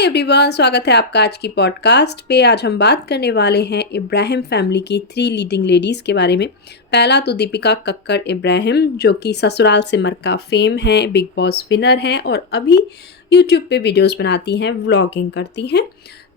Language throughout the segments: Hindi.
हाय एवरीवन, स्वागत है आपका आज की पॉडकास्ट पे। आज हम बात करने वाले हैं इब्राहिम फैमिली की 3 लीडिंग लेडीज़ के बारे में। पहला तो दीपिका कक्कड़ इब्राहिम, जो कि ससुराल सिमर का फेम है, बिग बॉस विनर हैं और अभी यूट्यूब पे वीडियोस बनाती हैं, व्लॉगिंग करती हैं।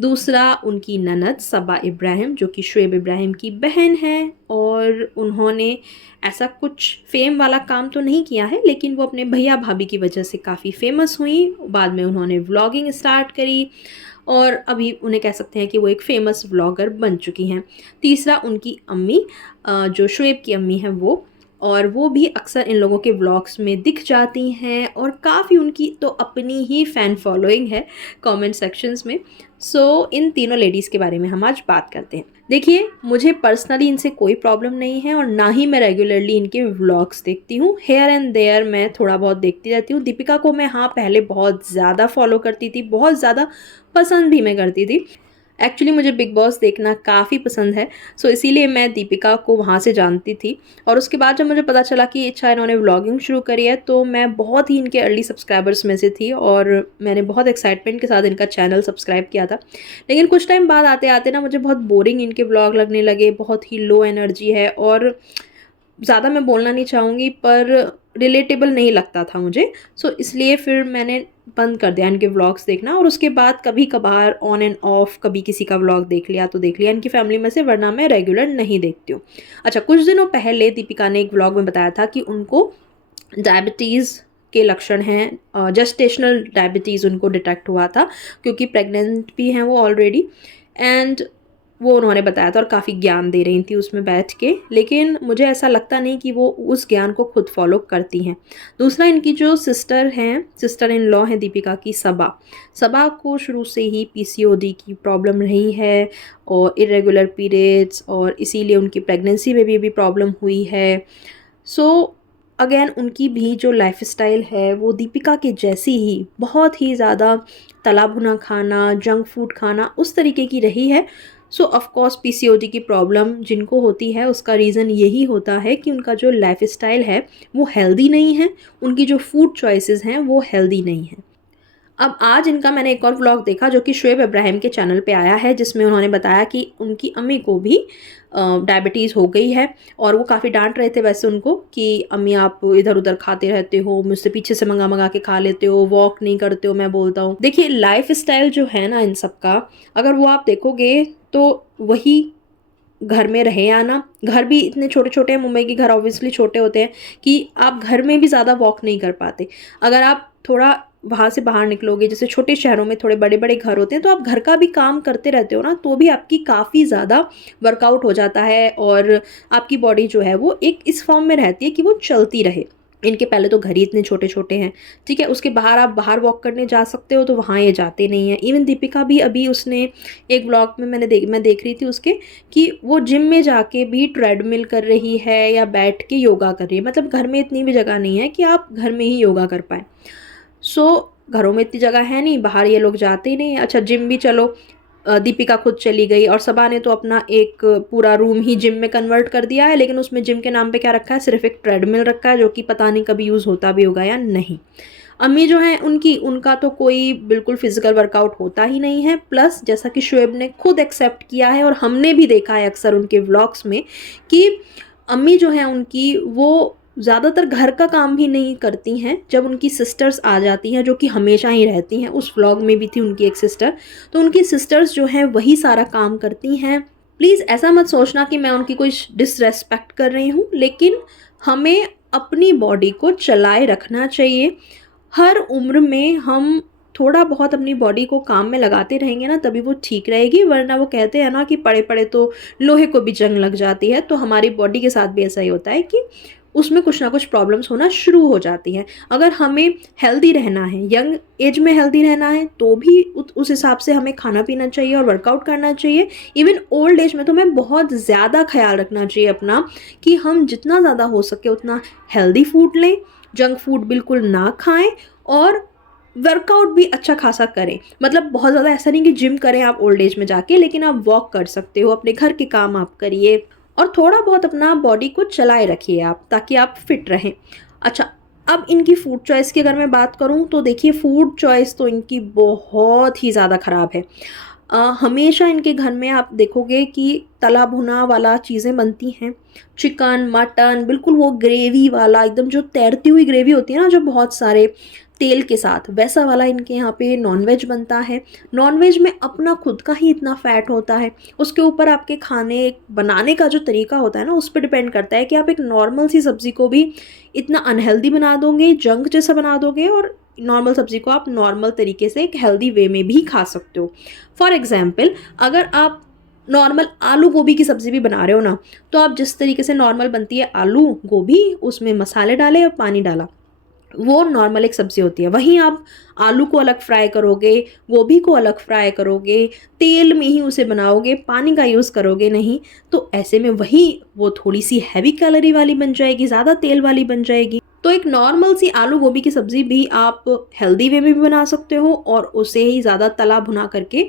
दूसरा उनकी ननद सबा इब्राहिम, जो कि शुएब इब्राहिम की बहन है और उन्होंने ऐसा कुछ फेम वाला काम तो नहीं किया है, लेकिन वो अपने भैया भाभी की वजह से काफ़ी फेमस हुई। बाद में उन्होंने व्लॉगिंग स्टार्ट करी और अभी उन्हें कह सकते हैं कि वो एक फ़ेमस व्लॉगर बन चुकी हैं। तीसरा उनकी अम्मी, जो शुएब की अम्मी हैं वो, और वो भी अक्सर इन लोगों के व्लॉग्स में दिख जाती हैं और काफ़ी उनकी तो अपनी ही फ़ैन फॉलोइंग है कमेंट सेक्शंस में। इन तीनों लेडीज़ के बारे में हम आज बात करते हैं। देखिए, मुझे पर्सनली इनसे कोई प्रॉब्लम नहीं है और ना ही मैं रेगुलरली इनके व्लॉग्स देखती हूँ। हेयर एंड देयर मैं थोड़ा बहुत देखती रहती हूँ। दीपिका को मैं पहले बहुत ज़्यादा फॉलो करती थी, बहुत ज़्यादा पसंद भी मैं करती थी। एक्चुअली मुझे बिग बॉस देखना काफ़ी पसंद है, इसीलिए मैं दीपिका को वहाँ से जानती थी। और उसके बाद जब मुझे पता चला कि अच्छा इन्होंने व्लॉगिंग शुरू करी है, तो मैं बहुत ही इनके अर्ली सब्सक्राइबर्स में से थी और मैंने बहुत एक्साइटमेंट के साथ इनका चैनल सब्सक्राइब किया था। लेकिन कुछ टाइम बाद आते आते ना मुझे बहुत बोरिंग इनके व्लॉग लगने लगे। बहुत ही लो एनर्जी है और ज़्यादा मैं बोलना नहीं चाहूँगी, पर रिलेटेबल नहीं लगता था मुझे। इसलिए फिर मैंने बंद कर दिया इनके व्लॉग्स देखना और उसके बाद कभी कभार ऑन एंड ऑफ कभी किसी का व्लॉग देख लिया तो देख लिया इनकी फैमिली में से, वरना मैं रेगुलर नहीं देखती हूँ। अच्छा, कुछ दिनों पहले दीपिका ने एक व्लॉग में बताया था कि उनको डायबिटीज़ के लक्षण हैं, जेस्टेशनल डायबिटीज़ उनको डिटेक्ट हुआ था, क्योंकि प्रेग्नेंट भी हैं वो ऑलरेडी। एंड वो उन्होंने बताया था और काफ़ी ज्ञान दे रही थी उसमें बैठ के, लेकिन मुझे ऐसा लगता नहीं कि वो उस ज्ञान को खुद फॉलो करती हैं। दूसरा, इनकी जो सिस्टर इन लॉ हैं दीपिका की, सबा को शुरू से ही पीसीओडी की प्रॉब्लम रही है और इरेगुलर पीरियड्स, और इसीलिए उनकी प्रेगनेंसी में भी प्रॉब्लम हुई है। अगेन उनकी भी जो लाइफस्टाइल है वो दीपिका के जैसी ही बहुत ही ज़्यादा तला भुना खाना, जंक फूड खाना, उस तरीके की रही है। ऑफ कोर्स पीसीओडी की प्रॉब्लम जिनको होती है उसका रीज़न यही होता है कि उनका जो लाइफस्टाइल है वो हेल्दी नहीं है, उनकी जो फूड चॉइसेस हैं वो हेल्दी नहीं है। अब आज इनका मैंने एक और व्लॉग देखा जो कि शुएब इब्राहिम के चैनल पे आया है, जिसमें उन्होंने बताया कि उनकी अम्मी को भी डायबिटीज़ हो गई है और वो काफ़ी डांट रहे थे वैसे उनको कि अम्मी आप इधर उधर खाते रहते हो, मुझसे पीछे से मंगा के खा लेते हो, वॉक नहीं करते हो। मैं बोलता हूँ, देखिए लाइफ स्टाइल जो है ना इन सब का, अगर वो आप देखोगे तो वही घर में रहे या ना, घर भी इतने छोटे छोटे हैं, मुंबई के घर ऑब्वियसली छोटे होते हैं कि आप घर में भी ज़्यादा वॉक नहीं कर पाते। अगर आप थोड़ा वहाँ से बाहर निकलोगे, जैसे छोटे शहरों में थोड़े बड़े बड़े घर होते हैं, तो आप घर का भी काम करते रहते हो ना, तो भी आपकी काफ़ी ज़्यादा वर्कआउट हो जाता है और आपकी बॉडी जो है वो एक इस फॉर्म में रहती है कि वो चलती रहे। इनके पहले तो घर ही इतने छोटे छोटे हैं, ठीक है, उसके बाहर आप बाहर वॉक करने जा सकते हो तो वहाँ ये जाते नहीं हैं। इवन दीपिका भी अभी उसने एक व्लॉग में मैं देख रही थी उसके, कि वो जिम में जाके भी ट्रेडमिल कर रही है या बैठ के योगा कर रही है। मतलब घर में इतनी भी जगह नहीं है कि आप घर में ही योगा कर पाएँ। घरों में इतनी जगह है नहीं, बाहर ये लोग जाते ही नहीं। अच्छा, जिम भी चलो दीपिका खुद चली गई और सबा ने तो अपना एक पूरा रूम ही जिम में कन्वर्ट कर दिया है, लेकिन उसमें जिम के नाम पे क्या रखा है, सिर्फ एक ट्रेडमिल रखा है, जो कि पता नहीं कभी यूज़ होता भी होगा या नहीं। अम्मी जो हैं उनका तो कोई बिल्कुल फिजिकल वर्कआउट होता ही नहीं है। प्लस जैसा कि शुएब ने खुद एक्सेप्ट किया है और हमने भी देखा है अक्सर उनके व्लॉग्स में, कि अम्मी जो हैं उनकी वो ज़्यादातर घर का काम भी नहीं करती हैं। जब उनकी सिस्टर्स आ जाती हैं, जो कि हमेशा ही रहती हैं, उस व्लॉग में भी थी उनकी एक सिस्टर, तो उनकी सिस्टर्स जो हैं वही सारा काम करती हैं। प्लीज़ ऐसा मत सोचना कि मैं उनकी कोई डिसरेस्पेक्ट कर रही हूँ, लेकिन हमें अपनी बॉडी को चलाए रखना चाहिए। हर उम्र में हम थोड़ा बहुत अपनी बॉडी को काम में लगाते रहेंगे ना, तभी वो ठीक रहेगी। वरना वो कहते हैं ना कि पड़े पड़े तो लोहे को भी जंग लग जाती है। तो हमारी बॉडी के साथ भी ऐसा ही होता है कि उसमें कुछ ना कुछ प्रॉब्लम्स होना शुरू हो जाती हैं। अगर हमें हेल्दी रहना है, यंग एज में हेल्दी रहना है, तो भी उस हिसाब से हमें खाना पीना चाहिए और वर्कआउट करना चाहिए। इवन ओल्ड एज में तो हमें बहुत ज़्यादा ख्याल रखना चाहिए अपना, कि हम जितना ज़्यादा हो सके उतना हेल्दी फूड लें, जंक फूड बिल्कुल ना खाएं और वर्कआउट भी अच्छा खासा करें। मतलब बहुत ज़्यादा ऐसा नहीं कि जिम करें आप ओल्ड एज में जाके, लेकिन आप वॉक कर सकते हो, अपने घर के काम आप करिए और थोड़ा बहुत अपना बॉडी को चलाए रखिए आप, ताकि आप फिट रहें। अच्छा, अब इनकी फूड चॉइस की अगर मैं बात करूँ तो देखिए फूड चॉइस तो इनकी बहुत ही ज़्यादा ख़राब है। हमेशा इनके घर में आप देखोगे कि तला भुना वाला चीज़ें बनती हैं। चिकन, मटन बिल्कुल वो ग्रेवी वाला एकदम जो तैरती हुई ग्रेवी होती है ना जो बहुत सारे तेल के साथ, वैसा वाला इनके यहाँ पे नॉन-वेज बनता है। नॉन-वेज में अपना खुद का ही इतना फ़ैट होता है, उसके ऊपर आपके खाने बनाने का जो तरीका होता है ना उस पे डिपेंड करता है कि आप एक नॉर्मल सी सब्ज़ी को भी इतना अनहेल्दी बना दोगे, जंक जैसा बना दोगे और नॉर्मल सब्ज़ी को आप नॉर्मल तरीके से एक हेल्दी वे में भी खा सकते हो। फॉर एग्ज़ाम्पल अगर आप नॉर्मल आलू गोभी की सब्ज़ी भी बना रहे हो ना, तो आप जिस तरीके से नॉर्मल बनती है आलू गोभी, उसमें मसाले डाले और पानी डाला, वो नॉर्मल एक सब्ज़ी होती है। वहीं आप आलू को अलग फ्राई करोगे, गोभी को अलग फ्राई करोगे, तेल में ही उसे बनाओगे, पानी का यूज़ करोगे नहीं, तो ऐसे में वही वो थोड़ी-सी हैवी कैलोरी वाली बन जाएगी, ज़्यादा तेल वाली बन जाएगी। तो एक नॉर्मल सी आलू गोभी की सब्ज़ी भी आप हेल्दी वे में भी बना सकते हो और उसे ही ज़्यादा तला भुना करके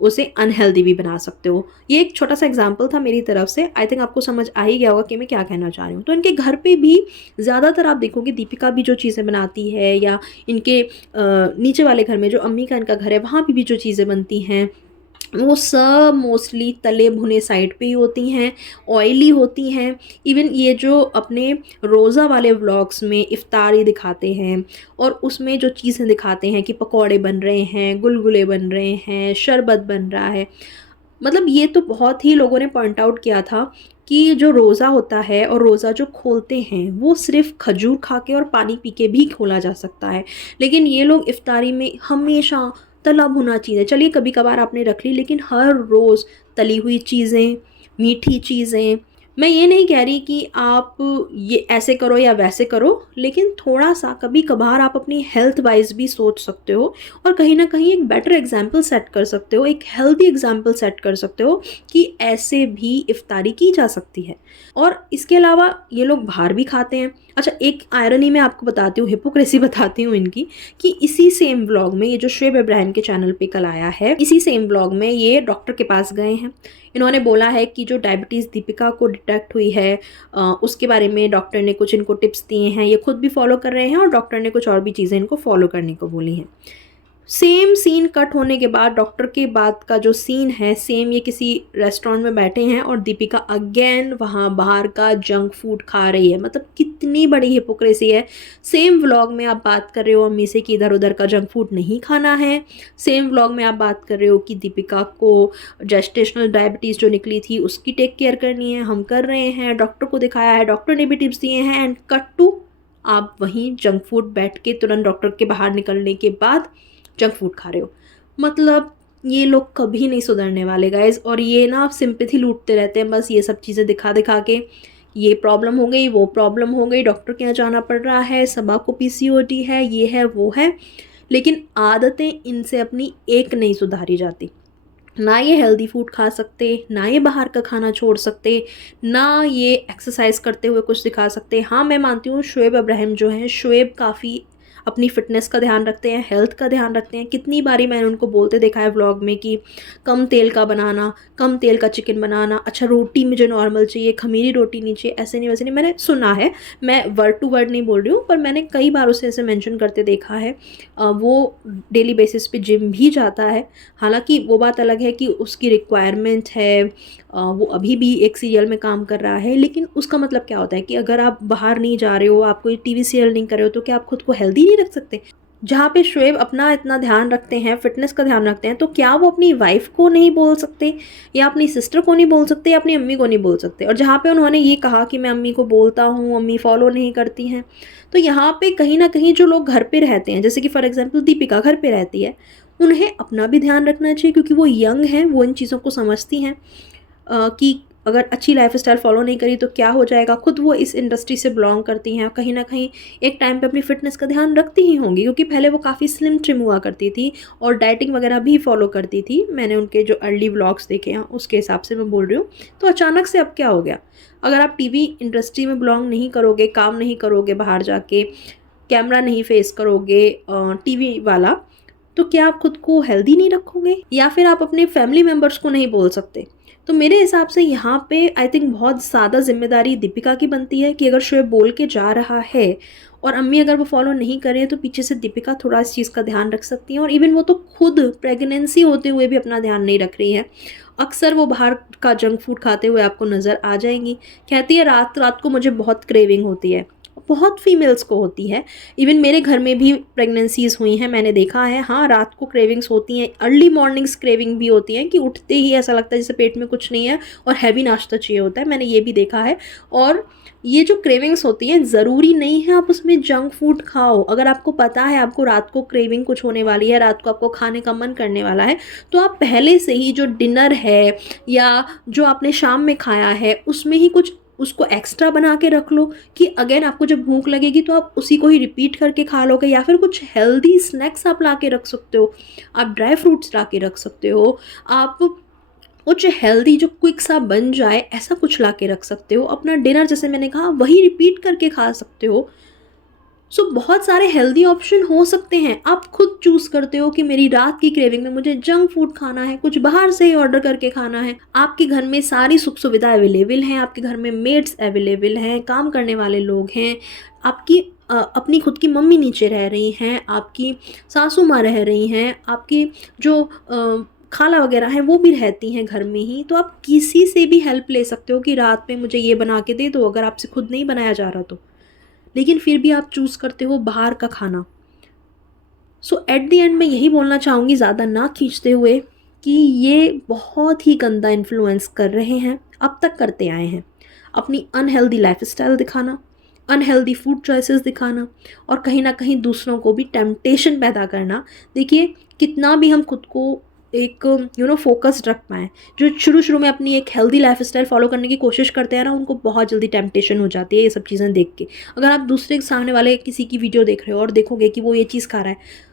उसे अनहेल्दी भी बना सकते हो। ये एक छोटा-सा एग्ज़ाम्पल था मेरी तरफ से। आई थिंक आपको समझ आ ही गया होगा कि मैं क्या कहना चाह रही हूँ। तो इनके घर पे भी ज़्यादातर आप देखोगे दीपिका भी जो चीज़ें बनाती है या इनके नीचे वाले घर में जो अम्मी का इनका घर है वहाँ पे भी जो चीज़ें बनती हैं वो सब मोस्टली तले भुने साइड पे ही होती हैं, ऑयली होती हैं। इवन ये जो अपने रोज़ा वाले व्लॉग्स में इफ्तारी दिखाते हैं और उसमें जो चीज़ें दिखाते हैं कि पकौड़े बन रहे हैं, गुलगुले बन रहे हैं, शरबत बन रहा है। मतलब ये तो बहुत ही लोगों ने पॉइंट आउट किया था कि जो रोज़ा होता है और रोज़ा जो खोलते हैं वो सिर्फ़ खजूर खा के और पानी पी के भी खोला जा सकता है। लेकिन ये लोग इफ्तारी में हमेशा तला भुना चीज़ें, चलिए कभी-कभार आपने रख ली लेकिन हर रोज़ तली हुई चीज़ें, मीठी चीज़ें। मैं ये नहीं कह रही कि आप ये ऐसे करो या वैसे करो, लेकिन थोड़ा-सा कभी-कभार आप अपनी हेल्थ वाइज़ भी सोच सकते हो और कहीं न कहीं एक बेटर एग्ज़ाम्पल सेट कर सकते हो, एक हेल्दी एग्ज़ाम्पल सेट कर सकते हो कि ऐसे भी इफ्तारी की जा सकती है। और इसके अलावा ये लोग बाहर भी खाते हैं। अच्छा, एक आयरनी मैं आपको बताती हूँ, हिपोक्रेसी बताती हूँ इनकी कि इसी सेम व्लॉग में ये जो शोएब इब्राहिम के चैनल पे कल आया है, इसी सेम व्लॉग में ये डॉक्टर के पास गए हैं। इन्होंने बोला है कि जो डायबिटीज़ दीपिका को डिटेक्ट हुई है उसके बारे में डॉक्टर ने कुछ इनको टिप्स दिए हैं, ये खुद भी फॉलो कर रहे हैं और डॉक्टर ने कुछ और भी चीज़ें इनको फॉलो करने को बोली हैं। सेम सीन कट होने के बाद डॉक्टर के बाद का जो सीन है सेम, ये किसी रेस्टोरेंट में बैठे हैं और दीपिका अगेन वहाँ बाहर का जंक फूड खा रही है। मतलब कितनी बड़ी हिपोक्रेसी है। सेम व्लॉग में आप बात कर रहे हो अम्मी से कि इधर उधर का जंक फूड नहीं खाना है, सेम व्लॉग में आप बात कर रहे हो कि दीपिका को जेस्टेशनल डायबिटीज़ जो निकली थी उसकी टेक केयर करनी है, हम कर रहे हैं, डॉक्टर को दिखाया है, डॉक्टर ने भी टिप्स दिए हैं, एंड कट टू आप वहीं जंक फूड बैठ के तुरंत डॉक्टर के बाहर निकलने के बाद जंक फूड खा रहे हो। मतलब ये लोग कभी नहीं सुधरने वाले गाइज़, और ये ना सिंपैथी लूटते रहते हैं बस ये सब चीज़ें दिखा दिखा के। ये प्रॉब्लम हो गई, वो प्रॉब्लम हो गई, डॉक्टर के यहाँ जाना पड़ रहा है, सबा को पीसीओडी है, ये है वो है, लेकिन आदतें इनसे अपनी एक नहीं सुधारी जाती। ना ये हेल्दी फूड खा सकते, ना ये बाहर का खाना छोड़ सकते, ना ये एक्सरसाइज करते हुए कुछ दिखा सकते। हाँ, मैं मानती हूँ शोएब इब्राहिम जो हैं, शोएब काफ़ी अपनी फ़िटनेस का ध्यान रखते हैं, हेल्थ का ध्यान रखते हैं। कितनी बारी मैंने उनको बोलते देखा है व्लॉग में कि कम तेल का बनाना, कम तेल का चिकन बनाना, अच्छा रोटी मुझे नॉर्मल चाहिए, ख़मीरी रोटी नहीं चाहिए, ऐसे नहीं वैसे नहीं। मैंने सुना है, मैं वर्ड टू वर्ड नहीं बोल रही हूँ, पर मैंने कई बार उसे ऐसे मेंशन करते देखा है। वो डेली बेसिस पे जिम भी जाता है। हालाँकि वो बात अलग है कि उसकी रिक्वायरमेंट है, वो अभी भी एक सीरियल में काम कर रहा है, लेकिन उसका मतलब क्या होता है कि अगर आप बाहर नहीं जा रहे हो, आप कोई टीवी सीरियल नहीं कर रहे हो, तो क्या आप खुद को हेल्दी नहीं रख सकते? जहाँ पे शोएब अपना इतना ध्यान रखते हैं, फ़िटनेस का ध्यान रखते हैं, तो क्या वो अपनी वाइफ़ को नहीं बोल सकते या अपनी सिस्टर को नहीं बोल सकते या अपनी अम्मी को नहीं बोल सकते? और जहाँ पे उन्होंने ये कहा कि मैं अम्मी को बोलता हूँ, अम्मी फ़ॉलो नहीं करती हैं, तो यहाँ पे कहीं न कहीं जो लोग घर पे रहते हैं, जैसे कि फ़ॉर एग्ज़ाम्पल दीपिका घर पे रहती है, उन्हें अपना भी ध्यान रखना चाहिए क्योंकि वो यंग हैं, वो इन चीज़ों को समझती हैं कि अगर अच्छी लाइफ़स्टाइल फ़ॉलो नहीं करी तो क्या हो जाएगा। खुद वो इस इंडस्ट्री से बिलॉन्ग करती हैं, कहीं न कहीं एक टाइम पे अपनी फ़िटनेस का ध्यान रखती ही होंगी क्योंकि पहले वो काफ़ी स्लिम ट्रिम हुआ करती थी और डाइटिंग वगैरह भी फ़ॉलो करती थी। मैंने उनके जो अर्ली व्लॉग्स देखे हैं उसके हिसाब से मैं बोल रही हूँ। तो अचानक से अब क्या हो गया? अगर आप टीवी इंडस्ट्री में बिलॉन्ग नहीं करोगे, काम नहीं करोगे बाहर जाके, कैमरा नहीं फेस करोगे टीवी वाला, तो क्या आप खुद को हेल्दी नहीं रखोगे? या फिर आप अपने फैमिली मेंबर्स को नहीं बोल सकते तो मेरे हिसाब से यहाँ पे आई थिंक बहुत ज़्यादा ज़िम्मेदारी दीपिका की बनती है कि अगर शोएब बोल के जा रहा है और अम्मी अगर वो फॉलो नहीं कर रही है तो पीछे से दीपिका थोड़ा इस चीज़ का ध्यान रख सकती हैं। और इवन वो तो खुद प्रेगनेंसी होते हुए भी अपना ध्यान नहीं रख रही है। अक्सर वो बाहर का जंक फूड खाते हुए आपको नज़र आ जाएंगी। कहती है रात रात को मुझे बहुत क्रेविंग होती है। बहुत फीमेल्स को होती है। इवन मेरे घर में भी प्रेगनेंसीज़ हुई हैं, मैंने देखा है। हाँ, रात को क्रेविंग्स होती हैं, अर्ली मॉर्निंग्स क्रेविंग भी होती हैं कि उठते ही ऐसा लगता है जैसे पेट में कुछ नहीं है और हैवी नाश्ता चाहिए होता है, मैंने ये भी देखा है। और ये जो क्रेविंग्स होती हैं, ज़रूरी नहीं है आप उसमें जंक फूड खाओ। अगर आपको पता है आपको रात को क्रेविंग कुछ होने वाली है, रात को आपको खाने का मन करने वाला है, तो आप पहले से ही जो डिनर है या जो आपने शाम में खाया है उसमें ही कुछ उसको एक्स्ट्रा बना के रख लो कि अगेन आपको जब भूख लगेगी तो आप उसी को ही रिपीट करके खा लोगे। या फिर कुछ हेल्दी स्नैक्स आप ला के रख सकते हो, आप ड्राई फ्रूट्स ला के रख सकते हो, आप कुछ हेल्दी जो क्विक सा बन जाए ऐसा कुछ ला के रख सकते हो। अपना डिनर जैसे मैंने कहा वही रिपीट करके खा सकते हो। सो बहुत सारे हेल्दी ऑप्शन हो सकते हैं। आप खुद चूज़ करते हो कि मेरी रात की क्रेविंग में मुझे जंक फूड खाना है, कुछ बाहर से ही ऑर्डर करके खाना है। आपके घर में सारी सुख सुविधा अवेलेबल हैं, आपके घर में मेड्स अवेलेबल हैं, काम करने वाले लोग हैं, आपकी अपनी खुद की मम्मी नीचे रह रही हैं, आपकी सासू माँ रह रही हैं, आपकी जो खाला वगैरह हैं वो भी रहती हैं घर में ही। तो आप किसी से भी हेल्प ले सकते हो कि रात में मुझे ये बना के दे दो, अगर आपसे खुद नहीं बनाया जा रहा तो। लेकिन फिर भी आप चूज़ करते हो बाहर का खाना। सो एट द एंड मैं यही बोलना चाहूँगी, ज़्यादा ना खींचते हुए, कि ये बहुत ही गंदा इन्फ्लुएंस कर रहे हैं, अब तक करते आए हैं। अपनी अनहेल्दी लाइफस्टाइल दिखाना, अनहेल्दी फूड चॉइसेस दिखाना और कहीं ना कहीं दूसरों को भी टेम्पटेशन पैदा करना। देखिए, कितना भी हम खुद को एक फोकस्ड रख पाएँ, जो शुरू शुरू में अपनी एक हेल्दी लाइफस्टाइल फॉलो करने की कोशिश करते हैं ना, उनको बहुत जल्दी टेम्पटेशन हो जाती है ये सब चीज़ें देख के। अगर आप दूसरे के सामने वाले किसी की वीडियो देख रहे हो और देखोगे कि वो ये चीज़ खा रहा है,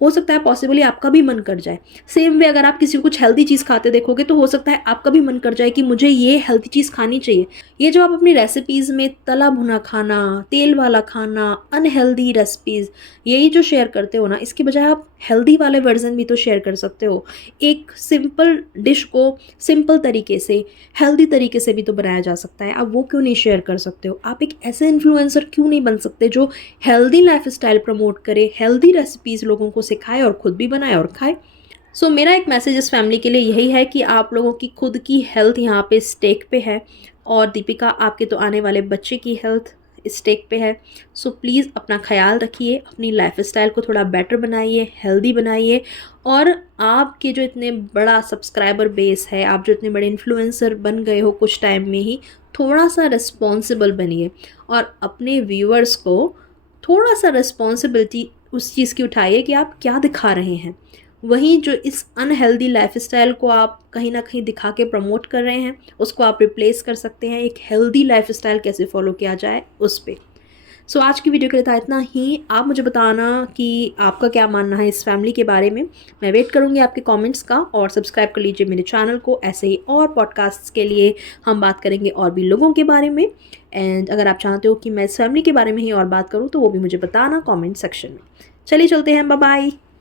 हो सकता है पॉसिबली आपका भी मन कर जाए। सेम वे अगर आप किसी को कुछ हेल्दी चीज़ खाते देखोगे तो हो सकता है आपका भी मन कर जाए कि मुझे ये हेल्दी चीज़ खानी चाहिए। ये जो आप अपनी रेसिपीज़ में तला भुना खाना, तेल वाला खाना, अनहेल्दी रेसिपीज़ यही जो शेयर करते हो ना, इसके बजाय आप हेल्दी वाले वर्जन भी तो शेयर कर सकते हो। एक सिंपल डिश को सिंपल तरीके से, हेल्दी तरीके से भी तो बनाया जा सकता है। आप वो क्यों नहीं शेयर कर सकते हो? आप एक ऐसे इन्फ्लुएंसर क्यों नहीं बन सकते जो हेल्दी लाइफस्टाइल प्रमोट करे, हेल्दी रेसिपीज़ लोगों को सिखाए और खुद भी बनाए और खाए। सो मेरा एक मैसेज इस फैमिली के लिए यही है कि आप लोगों की खुद की हेल्थ यहाँ पे स्टेक पे है और दीपिका आपके तो आने वाले बच्चे की हेल्थ स्टेक पे है। सो प्लीज़ अपना ख्याल रखिए, अपनी लाइफस्टाइल को थोड़ा बेटर बनाइए, हेल्दी बनाइए। और आपके जो इतने बड़ा सब्सक्राइबर बेस है, आप जो इतने बड़े इन्फ्लुएंसर बन गए हो कुछ टाइम में ही, थोड़ा सा रिस्पॉन्सिबल बनिए और अपने व्यूअर्स को थोड़ा सा रिस्पॉन्सिबिलिटी उस चीज़ की उठाइए कि आप क्या दिखा रहे हैं। वहीं जो इस अनहेल्दी लाइफस्टाइल को आप कहीं ना कहीं दिखा के प्रमोट कर रहे हैं, उसको आप रिप्लेस कर सकते हैं एक हेल्दी लाइफस्टाइल कैसे फॉलो किया जाए उस पर। सो आज की वीडियो के लिए था इतना ही। आप मुझे बताना कि आपका क्या मानना है इस फैमिली के बारे में। मैं वेट करूँगी आपके कमेंट्स का, और सब्सक्राइब कर लीजिए मेरे चैनल को। ऐसे ही और पॉडकास्ट्स के लिए हम बात करेंगे और भी लोगों के बारे में। एंड अगर आप चाहते हो कि मैं इस फैमिली के बारे में ही और बात करूँ तो वो भी मुझे बताना कमेंट सेक्शन में। चलिए चलते हैं, बाय बाय।